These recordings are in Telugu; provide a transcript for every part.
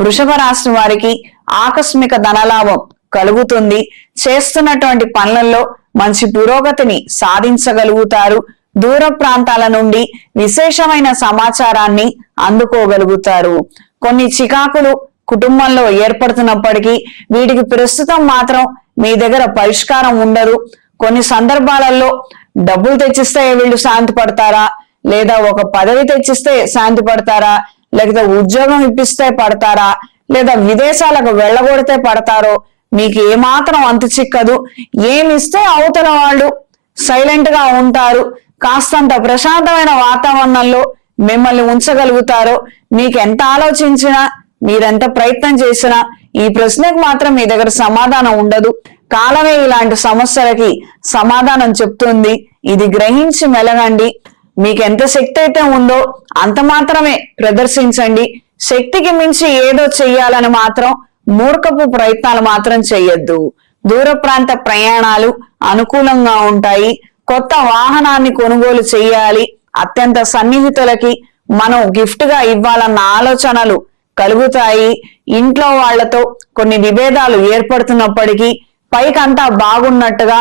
వృషభ రాశి వారికి ఆకస్మిక ధనలాభం కలుగుతుంది. చేస్తున్నటువంటి పనులలో మంచి పురోగతిని సాధించగలుగుతారు. దూర ప్రాంతాల నుండి విశేషమైన సమాచారాన్ని అందుకోగలుగుతారు. కొన్ని చికాకులు కుటుంబంలో ఏర్పడుతున్నప్పటికీ వీటికి ప్రస్తుతం మాత్రం మీ దగ్గర పరిష్కారం ఉండదు. కొన్ని సందర్భాలలో డబ్బులు తెచ్చిస్తే వీళ్ళు శాంతి పడతారా, లేదా ఒక పదవి తెచ్చిస్తే శాంతి పడతారా, లేకపోతే ఉద్యోగం ఇప్పిస్తే పడతారా, లేదా విదేశాలకు వెళ్ళగొడితే పడతారో మీకు ఏమాత్రం అంతు చిక్కదు. ఏమిస్తే అవతల వాళ్ళు సైలెంట్ గా ఉంటారు. కాస్తంత ప్రశాంతమైన వాతావరణంలో మిమ్మల్ని ఉంచగలుగుతారో మీకు ఎంత ఆలోచించినా మీరెంత ప్రయత్నం చేసినా ఈ ప్రశ్నకు మాత్రం మీ దగ్గర సమాధానం ఉండదు. కాలమే ఇలాంటి సమస్యలకి సమాధానం చెప్తుంది. ఇది గ్రహించి మెలగండి. మీకు ఎంత శక్తి అయితే ఉందో అంత మాత్రమే ప్రదర్శించండి. శక్తికి మించి ఏదో చెయ్యాలని మాత్రం మూర్ఖపు ప్రయత్నాలు మాత్రం చెయ్యొద్దు. దూర ప్రాంత ప్రయాణాలు అనుకూలంగా ఉంటాయి. కొత్త వాహనాన్ని కొనుగోలు చేయాలి. అత్యంత సన్నిహితులకి మనం గిఫ్ట్ గా ఇవ్వాలన్న ఆలోచనలు కలుగుతాయి. ఇంట్లో వాళ్లతో కొన్ని విభేదాలు ఏర్పడుతున్నప్పటికీ పైకంతా బాగున్నట్టుగా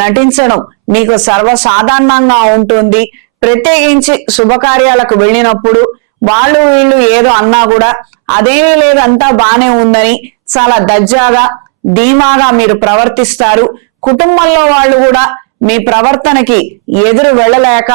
నటించడం మీకు సర్వసాధారణంగా ఉంటుంది. ప్రత్యేకించి శుభకార్యాలకు వెళ్ళినప్పుడు వాళ్ళు వీళ్ళు ఏదో అన్నా కూడా అదేమీ లేదు అంతా బానే ఉందని చాలా దర్జాగా ధీమాగా మీరు ప్రవర్తిస్తారు. కుటుంబంలో వాళ్ళు కూడా మీ ప్రవర్తనకి ఎదురు వెళ్ళలేక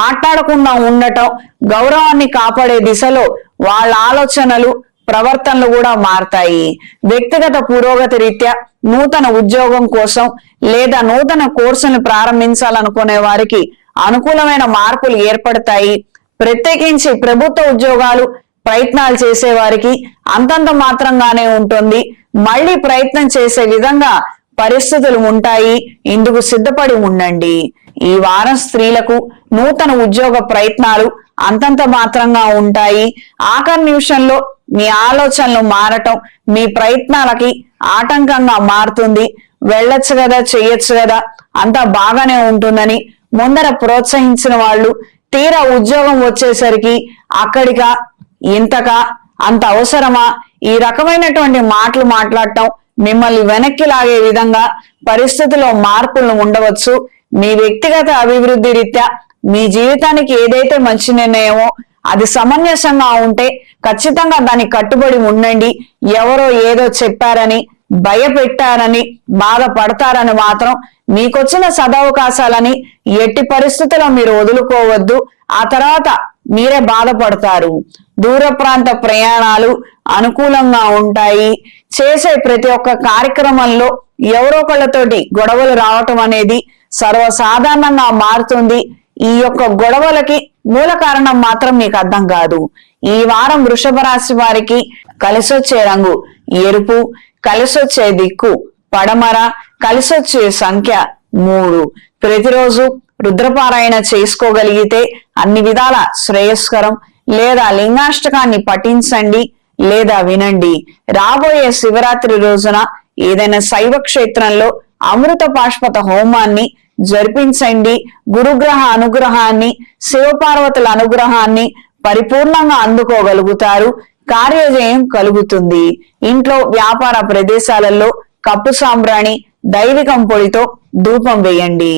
మాట్లాడకుండా ఉండటం, గౌరవాన్ని కాపాడే దిశలో వాళ్ళ ఆలోచనలు ప్రవర్తనలు కూడా మారతాయి. వ్యక్తిగత పురోగతి రీత్యా నూతన ఉద్యోగం కోసం లేదా నూతన కోర్సును ప్రారంభించాలనుకునే వారికి అనుకూలమైన మార్పులు ఏర్పడతాయి. ప్రత్యేకించి ప్రభుత్వ ఉద్యోగాలు ప్రయత్నాలు చేసే వారికి అంతంత మాత్రంగానే ఉంటుంది. మళ్ళీ ప్రయత్నం చేసే విధంగా పరిస్థితులు ఉంటాయి. ఇందుకు సిద్ధపడి ఉండండి. ఈ వారం స్త్రీలకు నూతన ఉద్యోగ ప్రయత్నాలు అంతంత మాత్రంగా ఉంటాయి. ఆఖరి నిమిషంలో మీ ఆలోచనలు మారటం మీ ప్రయత్నాలకి ఆటంకంగా మారుతుంది. వెళ్ళొచ్చు కదా, చెయ్యొచ్చు కదా, అంతా బాగానే ఉంటుందని ముందర ప్రోత్సహించిన వాళ్ళు తీరా ఉద్యోగం వచ్చేసరికి అక్కడికా ఇంతకా అంత అవసరమా ఈ రకమైనటువంటి మాటలు మాట్లాడటం మిమ్మల్ని వెనక్కి లాగే విధంగా పరిస్థితిలో మార్పులు ఉండవచ్చు. మీ వ్యక్తిగత అభివృద్ధి రీత్యా మీ జీవితానికి ఏదైతే మంచి నిర్ణయమో అది సమంజసంగా ఉంటే ఖచ్చితంగా దానికి కట్టుబడి ఉండండి. ఎవరో ఏదో చెప్పారని భయపెట్టారని బాధపడతారని మాత్రం మీకొచ్చిన సదవకాశాలని ఎట్టి పరిస్థితుల్లో మీరు వదులుకోవద్దు. ఆ తర్వాత మీరే బాధపడతారు. దూర ప్రాంత ప్రయాణాలు అనుకూలంగా ఉంటాయి. చేసే ప్రతి ఒక్క కార్యక్రమంలో ఎవరో ఒకళ్ళతోటి గొడవలు రావటం అనేది సర్వసాధారణంగా మారుతుంది. ఈ యొక్క గొడవలకి మూల కారణం మాత్రం మీకు అర్థం కాదు. ఈ వారం వృషభ రాశి వారికి కలిసొచ్చే రంగు ఎరుపు, కలిసొచ్చే దిక్కు పడమర, కలిసొచ్చే సంఖ్య 3. ప్రతిరోజు రుద్రపారాయణ చేసుకోగలిగితే అన్ని విధాల శ్రేయస్కరం. లేదా లింగాష్టకాన్ని పఠించండి లేదా వినండి. రాబోయే శివరాత్రి రోజున ఏదైనా శైవ క్షేత్రంలో అమృత పాష్పత హోమాన్ని జరిపించండి. గురుగ్రహ అనుగ్రహాన్ని, శివపార్వతుల అనుగ్రహాన్ని పరిపూర్ణంగా అందుకోగలుగుతారు. కార్యజయం కలుగుతుంది. ఇంట్లో వ్యాపార ప్రదేశాలలో కప్పు సాంబ్రాణి దైవికం పొడితో ధూపం వేయండి.